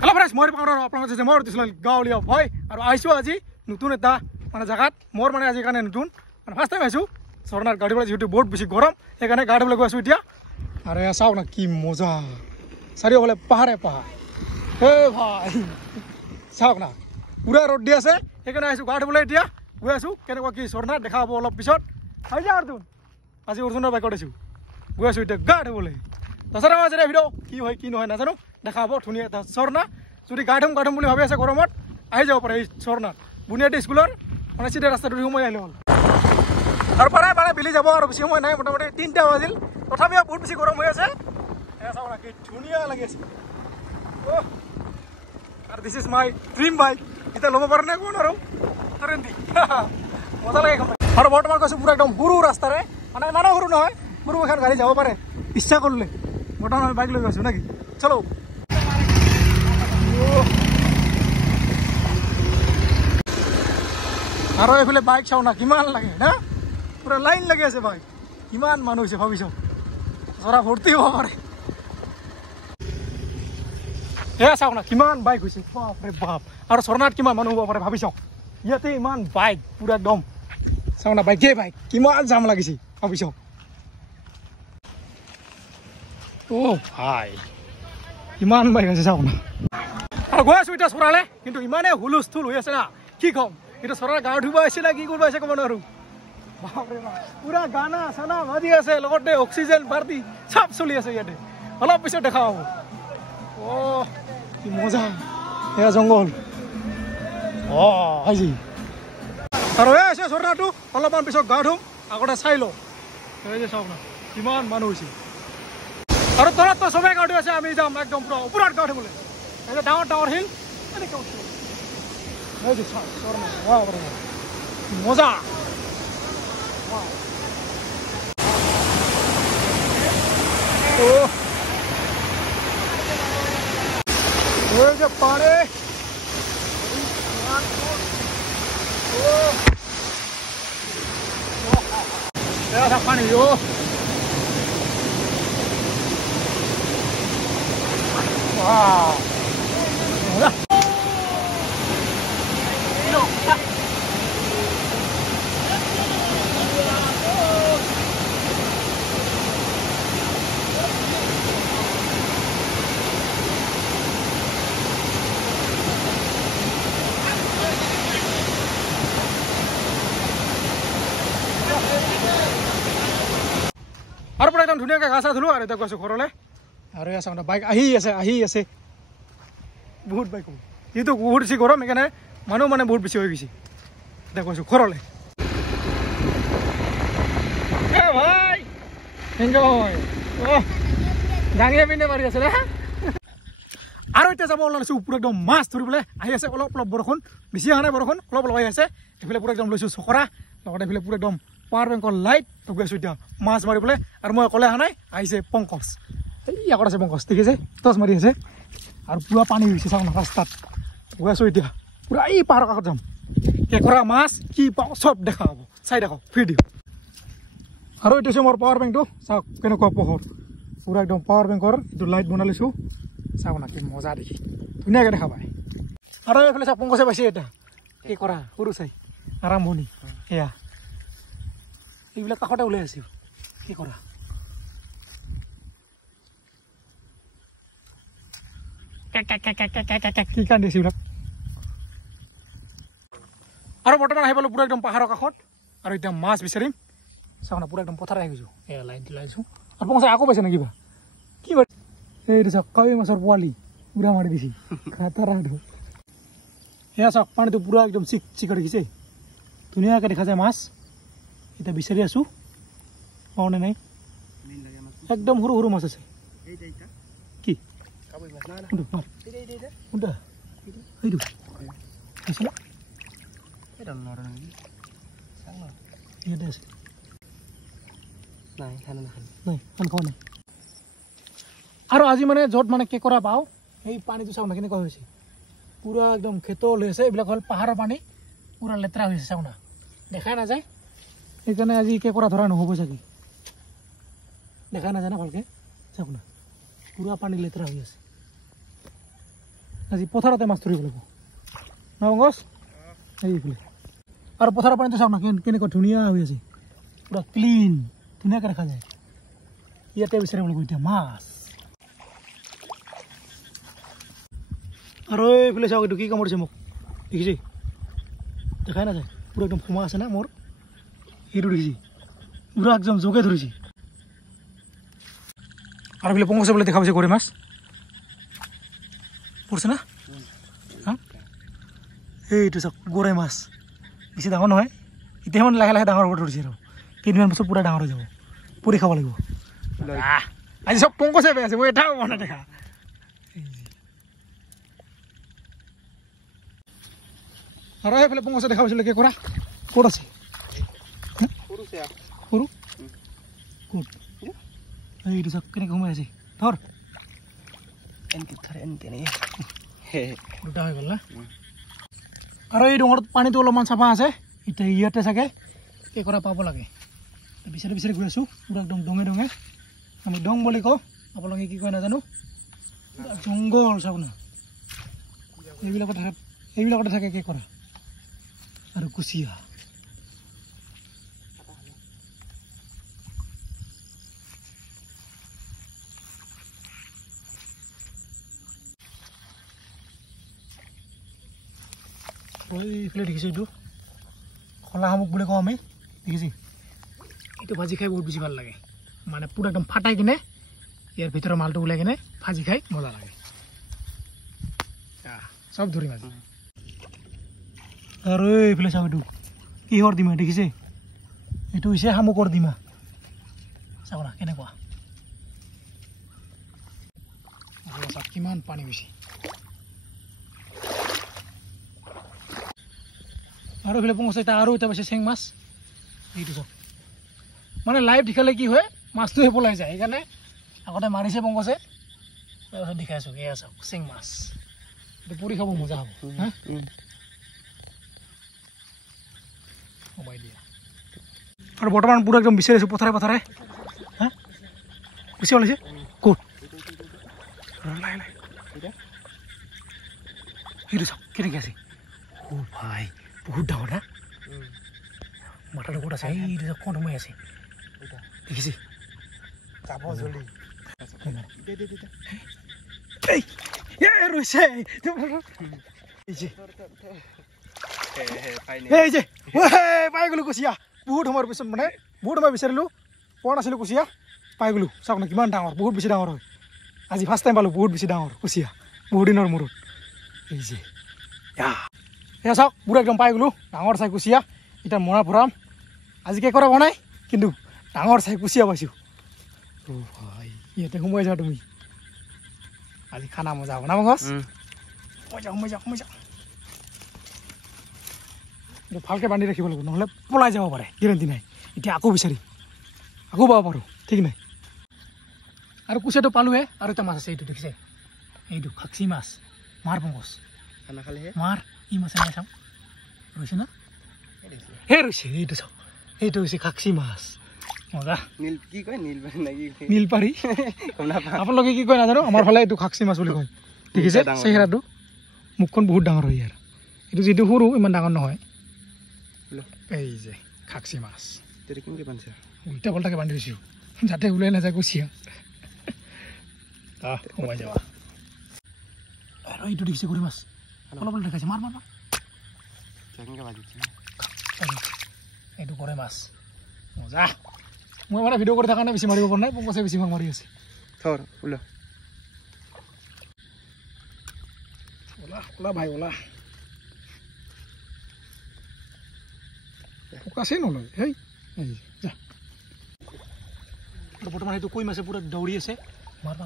hello' friends মই আপোনালোকে যে মই দিছিলোঁ গাঁৱলীয়া ভয় আৰু আহিছোঁ আজি নতুন এটা মানে জেগাত মোৰ মানে আজি কাৰণে নতুন মানে ফাৰ্ষ্ট টাইম আহিছোঁ ঝৰ্ণাৰ গা ধুবলৈ যিহেতু বহুত বেছি গৰম সেইকাৰণে গা ধুবলৈ গৈ আছোঁ এতিয়া আৰু এয়া চাওক না কি মজা চাৰিওফালে পাহাৰে পাহাৰ এই ভাই চাওক না পুৰা ৰ'দ দি আছে সেইকাৰণে আহিছোঁ গা ধুবলৈ এতিয়া গৈ আছোঁ কেনেকুৱা কি ঝৰ্ণা দেখা পাব অলপ পিছত আহি যা অৰ্জুন আজি অৰ্জুনৰ বাইকত আছোঁ গৈ আছোঁ এতিয়া গা ধুবলৈ তাৰপিছত আমাৰ যেতিয়া ভিডিঅ' কি হয় কি নহয় নাজানো দেখা পাব ধুনীয়া এটা ঝৰ্ণা যদি গা ধুম বুলি ভাবি আছে গৰমত আহি যাব পাৰে এই ঝৰ্ণাত বুনিয়াদী স্কুলৰ মানে চিধা ৰাস্তাটো সোমাই আহিলে হ'ল আৰু পাৰে মানে বিলি যাব আৰু বেছি সময় নাই মোটামুটি 3টা বাজিল তথাপিও বহুত বেছি গৰম হৈ আছে চাওক না কি ধুনীয়া লাগি আছে আৰু this is my dream bike এতিয়া ল'ব পাৰে নাই কোন আৰু মজা লাগে আৰু বৰ্তমান কৈছোঁ পুৰা একদম সৰু ৰাস্তাৰে মানে ইমানো সৰু নহয় সৰু এখন গাড়ী যাব পাৰে ইচ্ছা কৰিলে বৰ্তমান আমি বাইক লৈ গৈছোঁ নেকি চলো আৰু এইফালে বাইক চাওঁ না কিমান লাগে না পুৰা লাইন লাগি আছে বাইক কিমান মানুহ হৈছে ভাবিছ জৰা ভৰ্তি হ'ব পাৰে এয়া চাওক না কিমান বাইক হৈছে বাপৰে বাপ আৰু ঝৰ্ণাত কিমান মানুহ হ'ব পাৰে ভাবি চাওক ইয়াতে ইমান বাইক পুৰা একদম চাওক না বাইকে বাইক কিমান জাম লাগিছে ভাবি চাওক অ' ভাই কিমান বাইক আছে চাওক না আৰু গৈ আছোঁ এতিয়া চৰালে কিন্তু ইমানেই হুলস্থুল হৈ আছে না কি ক'ম এতিয়া চৰাৰ গা ধুব আহিছে না কি কৰিব আহিছে ক'ব নোৱাৰোঁ বাপৰে বাপ পুৰা গানা চানা বাজি আছে লগতে অক্সিজেন পাৰ্টি চব চলি আছে ইয়াতে অলপ পিছত দেখা পাব অ' কি মজা এয়া জংঘল আজি আৰু এই আছে ঝৰ্ণাটো অলপমান পিছত গা ধুম আগতে চাই লওঁ এই যে চাওক না কিমান মানুহ হৈছে আৰু তলততো চবেই গা ধুই আছে আমি যাম একদম পুৰা ওপৰত গা ধুবলৈ এই যে ডাঙৰ ডাঙৰ শিল এনেকৈ উঠিব এই যে চাওক ঝৰ্ণা বাপৰে মজা ওই যে পাৰে পানি ও আৰু পুৰা একদম ধুনীয়াকৈ গা চা ধুলোঁ আৰু এতিয়া গৈছোঁ ঘৰলৈ আৰু এয়া চাওঁ বাইক আহি আছে বহুত বাইক যিহেতু বহুত বেছি গৰম সেইকাৰণে মানুহ মানে বহুত বেছি হৈ গৈছে এতিয়া গৈছোঁ ঘৰলৈ ভাই এনজয় ডাঙিয়ে পিনে মাৰি আছে আৰু এতিয়া যাব ওলাইছোঁ পুৰা একদম মাছ ধৰিবলৈ আহি আছে অলপ অলপ বৰষুণ বেছি অহা নাই বৰষুণ অলপ অলপ আহি আছে এইফালে পুৰা একদম লৈছোঁ চকৰা লগতে এইফালে পুৰা একদম পাৱাৰ বেংকৰ লাইট গৈ আছোঁ এতিয়া মাছ মাৰিবলৈ আৰু মই অকলে অহা নাই আহিছে পংকজ এই আগত আছে পংকজ দেখিছে টচ মাৰি আছে আৰু পুৰা পানী হৈছে চাওক না ৰাস্তাত গৈ আছোঁ এতিয়া পুৰা এই পাহাৰৰ কাষত যাম কেঁকোৰা মাছ কি পাওঁ চব দেখা হ'ব চাই দেখাওক ভিডিঅ' আৰু এইটো হৈছে মোৰ পাৱাৰ বেংকটো চাওক কেনেকুৱা পোহৰ পুৰা একদম পাৱাৰ বেংকৰ এইটো লাইট বনাই লৈছোঁ চাওক না কি মজা দেখি ধুনীয়াকৈ দেখা পায় আৰু এইফালে চাওক পংকজে পাইছে এটা কেঁকোৰা সৰু চাই আৰম্ভণি এয়া এইবিলাক কাষতে ওলাই আছোঁ কি কৰা কি কান্দি আছে এইবিলাক আৰু বৰ্তমান আহি পালোঁ পুৰা একদম পাহাৰৰ কাষত আৰু এতিয়া মাছ বিচাৰিম চাওঁ না পুৰা একদম পথাৰ আহি গৈছোঁ এয়া লাইন দিলাই আছোঁ আৰু পংকজ আকৌ পাইছে নে কিবা কি এইটো চাওক কাৱৈ মাছৰ পোৱালি পুৰা মাৰি দিছে খাটাৰাটো এয়া চাওক পানীটো পুৰা একদম চিকা দেখিছে ধুনীয়াকৈ দেখা যায় মাছ এতিয়া বিচাৰি আছোঁ পাওঁনে নাই একদম সৰু সৰু মাছ আছে কি আৰু আজি মানে য'ত মানে কেঁকোৰা পাওঁ সেই পানীটো চাওঁ না কেনেকুৱা হৈছে পুৰা একদম খেতল হৈ আছে এইবিলাক হ'ল পাহাৰৰ পানী পুৰা লেতেৰা হৈ আছে চাওঁ না দেখাই নাযায় সেইকাৰণে আজি কেঁকোৰা ধৰা নহ'ব চাগে দেখা নাযায় না ভালকৈ চাওক না পুৰা পানী লেতেৰা হৈ আছে আজি পথাৰতে মাছ ধৰিব লাগিব না পংকজ এইফালে আৰু পথাৰৰ পানীটো চাওক না কেনেকুৱা ধুনীয়া হৈ আছে পুৰা ক্লিন ধুনীয়াকৈ দেখা যায় ইয়াতে বিচাৰিব লাগিব এতিয়া মাছ আৰু এইফালে চাওক এইটো কি কামুৰিছে মোক দেখিছে দেখাই নাযায় পুৰা একদম সোমা আছে না মোৰ সেইটো দেখিছে পুৰা একদম জোকে ধৰিছে আৰু এইফালে পংকজে বোলে দেখা পাইছে গৰৈ মাছ পৰছে না হা এইটো চাওক গৰৈ মাছ বেছি ডাঙৰ নহয় এতিয়া মানে লাহে লাহে ডাঙৰ হ'ব ধৰিছে আৰু কেইদিনমান পাছত পুৰা ডাঙৰ হৈ যাব পুৰি খাব লাগিব আজি চব পংকজে বেয়া আছে মই এটাও মনত দেখা আৰু এইফালে পংকজে দেখা পাইছিলে কি কৰা ক'ত আছে সৰু ক'ত এইটো চাওক কেনেকৈ সোমাই আছে ধৰ দুটা হৈ গ'ল না আৰু এই ডঙৰত পানীটো অলপমান চাফা আছে এতিয়া ইয়াতে চাগে এই কৰা পাব লাগে বিচাৰি বিচাৰি গৈ আছোঁ পুৰা একদম ডঙে ডঙে আমি ডং বুলি কওঁ আপোনালোকে কি কয় নাজানো জংঘল চাওক না এইবিলাকতে থাকে কি কৰা আৰু কুচিয়া এইফালে দেখিছোঁ এইটো খলা শামুক বুলি কওঁ আমি দেখিছে এইটো ভাজি খাই বহুত বেছি ভাল লাগে মানে পুৰা একদম ফাটাই কিনে ইয়াৰ ভিতৰৰ মালটো ওলাই কিনে ভাজি খাই মজা লাগে চব ধৰিম আজি আৰু এইফালে চাওক এইটো কিহৰ ডিমা দেখিছে এইটো হৈছে শামুকৰ ডিমা চাওক না কেনেকুৱা চাওক কিমান পানী হৈছে আৰু এইফালে পংকজে এটা আৰু এটা পাইছে চেং মাছ এইটো চাওক মানে লাইভ দেখালে কি হয় মাছটোহে পলাই যায় সেইকাৰণে আগতে মাৰিছে পংকজে তাৰপিছত দেখাই আছোঁ এয়া চাওক চেং মাছ এইটো পুৰি খাব মজা হ'ব হা সোমাই দিয়া আৰু বৰ্তমান পুৰা একদম বিচাৰি আছোঁ পথাৰে পথাৰে হা বেছি ওলাইছে ক'ত সেইটো চাওক কেনেকৈ আছে অ' ভাই বহুত ডাঙৰ না মাথাটো ক'ত আছে এইটো চাওক ক'ত সোমাই আছে দেখিছে যাব জলদি ৰৈছে পাই গ'লো কুচিয়া বহুত সময়ৰ পিছত মানে বহুত সময় বিচাৰিলোঁ পোৱা নাছিলোঁ কুচিয়া পাই গ'লোঁ চাওক না কিমান ডাঙৰ বহুত বেছি ডাঙৰ হয় আজি ফাৰ্ষ্ট টাইম পালোঁ বহুত বেছি ডাঙৰ কুচিয়া বহুত দিনৰ মূৰত এই যে এয়া চাওক পুৰা একদম পাই গ'লোঁ ডাঙৰ চাই কুচিয়া এতিয়া মৰা ভৰাম আজি কে কৰা বনাই কিন্তু ডাঙৰ চাই কুচিয়া পাইছোঁ অ' ভাই ইয়াতে সোমাই যাওঁ তুমি আজি খানা মজা হ'ব না পংকজ সোমাই যাওঁ ভালকৈ বান্ধি ৰাখিব লাগিব নহ'লে পলাই যাব পাৰে গেৰেণ্টি নাই এতিয়া আকৌ বিচাৰি আকৌ পাব পাৰোঁ ঠিক নাই আৰু কুচিয়াটো পালোঁহে আৰু এটা মাছ আছে এইটো দেখিছে এইটো খাচী মাছ মাৰ পংকজ খানা খালেহে মাৰ ই মাছ নাই চাওঁ ৰৈছে না সেই ৰৈছে এইটো চাওক এইটো হৈছে খাচী মাছ মজা নীলপাৰী আপোনালোকে কি কয় নাজানো আমাৰ ফালে এইটো খাচী মাছ বুলি কয় দেখিছে চেহেৰাটো মুখখন বহুত ডাঙৰ হয় ইয়াৰ এইটো যিটো সৰু ইমান ডাঙৰ নহয় এই যে খাচী মাছ উল্টা পল্টাকৈ বান্ধি দিছোঁ যাতে ওলাই নাযায় কুচিয়া সোমাই যাবা আৰু এইটো দেখিছে গৰৈ মাছ অলপ অলপ দেখাইছে মাৰ এইটো গৰৈ মাছ মজা মই মানে ভিডিঅ' কৰি থকা নাই বেছি মাৰিব পৰা নাই পংকজে বেছি মাছ মাৰি আছে ওলা ভাই ওলা ফকাছেই নলয় হেই যা বৰ্তমান সেইটো কৈ মাছে পুৰা দৌৰি আছে মাৰ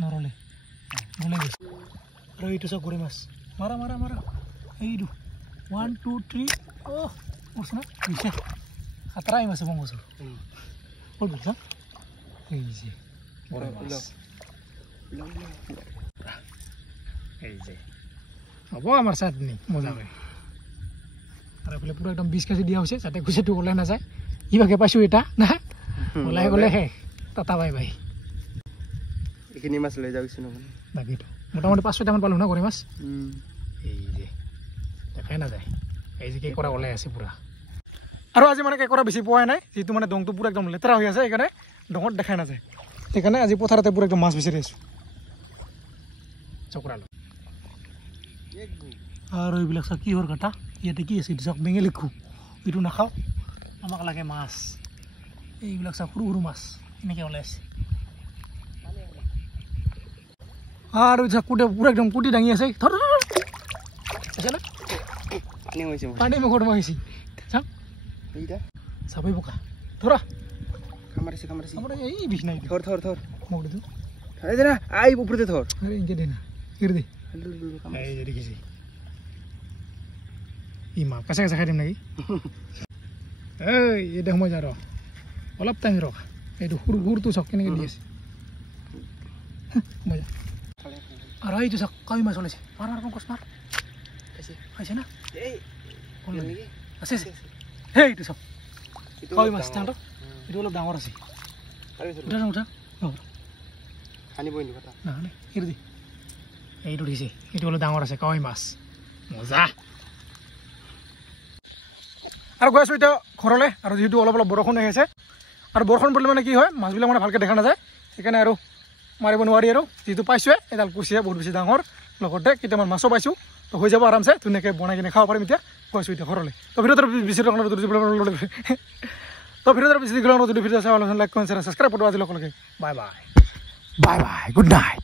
নৰলে ওলাই গৈছে আৰু এইটো চাওক গৰৈ মাছ মাৰা এইটো 1 2 3 অ' পৰছে না গৈছে খাতৰা মাছ পংকজৰ ক'ত গৈছা এই যে গৰৈ মাছ এই যে হ'ব আমাৰ চাটনি মজা হয় আৰু এইফালে পুৰা একদম 20 কেজি দিয়া হৈছে যাতে কুচিয়াটো ওলাই নাযায় ইভাগে পাইছোঁ এটা না ওলাই গ'লে হে টাটা বাই বাই এইখিনি মাছ লৈ যাওঁ কিছু নহয় তাকেইতো মোটামুটি 5-6টামান পালোঁ না গৰৈ মাছ এই যে দেখাই নাযায় এই যে কেঁকোৰা ওলাই আছে পুৰা আৰু আজি মানে কেঁকোৰা বেছি পোৱাই নাই যিটো মানে দংটো পুৰা একদম লেতেৰা হৈ আছে সেইকাৰণে ডঙত দেখাই নাযায় সেইকাৰণে আজি পথাৰতে পুৰা একদম মাছ বিচাৰি আছোঁ চকৰা আৰু এইবিলাক চাওক কিহৰ কাটা ইয়াতে কি আছে এইটো চাওক বেঙে লিখো এইটো নাখাওঁ আমাক লাগে মাছ এইবিলাক চাওক সৰু সৰু মাছ এনেকৈ ওলাই আছে আৰু চাওক কুটে পুৰা একদম কুটি দাঙি আছে ধৰ আছে না পানী মুখত মাৰিছে চাওক এইটা চাবই বোকা ধৰা কামাৰিছে আমাৰ এই বিছনা ধৰ মোক দিওঁ এই দে না আই ওপৰতে ধৰ আরে ইনকে দে না হির দে এই যে দেখিছি ই মা কাছে কাছে খাই দিম নাকি এই এটা সময় যা ৰ অলপ টাইম ৰখ এইটো সুৰটো চাওক কেনেকৈ দি আছে মজা আৰু এইটো চাওক কাৱৈ মাছ ওলাইছে মাৰ কচ মাৰ খাইছে না আছে সেই এইটো চাওক কাৱৈ মাছ তাহাঁতক এইটো অলপ ডাঙৰ আছে উঠা খানিবই নি কথা নাখানে হিৰ দি এইটো দিছে এইটো অলপ ডাঙৰ আছে কাৱৈ মাছ মজা আৰু গৈ আছোঁ এতিয়া ঘৰলৈ আৰু যিহেতু অলপ অলপ বৰষুণ আহি আছে আৰু বৰষুণ পৰিলে মানে কি হয় মাছবিলাক মানে ভালকৈ দেখা নাযায় সেইকাৰণে আৰু মাৰিব নোৱাৰি আৰু যিহেতু পাইছোঁৱে এডাল কুচিয়া বহুত বেছি ডাঙৰ লগতে কেইটামান মাছো পাইছোঁ তো হৈ যাব আৰামছে ধুনীয়াকৈ বনাই কিনে খাব পাৰিম এতিয়া গৈ আছোঁ এতিয়া ঘৰলৈ তো ভিডিঅ'টো বেছি তো ভিডিঅ'টো বেছি যদি ভিডিঅ' চাই লাইক কমেণ্ট ছাবস্ক্ৰাইব কৰোঁ আজিলৈকে বাই বাই গুড নাইট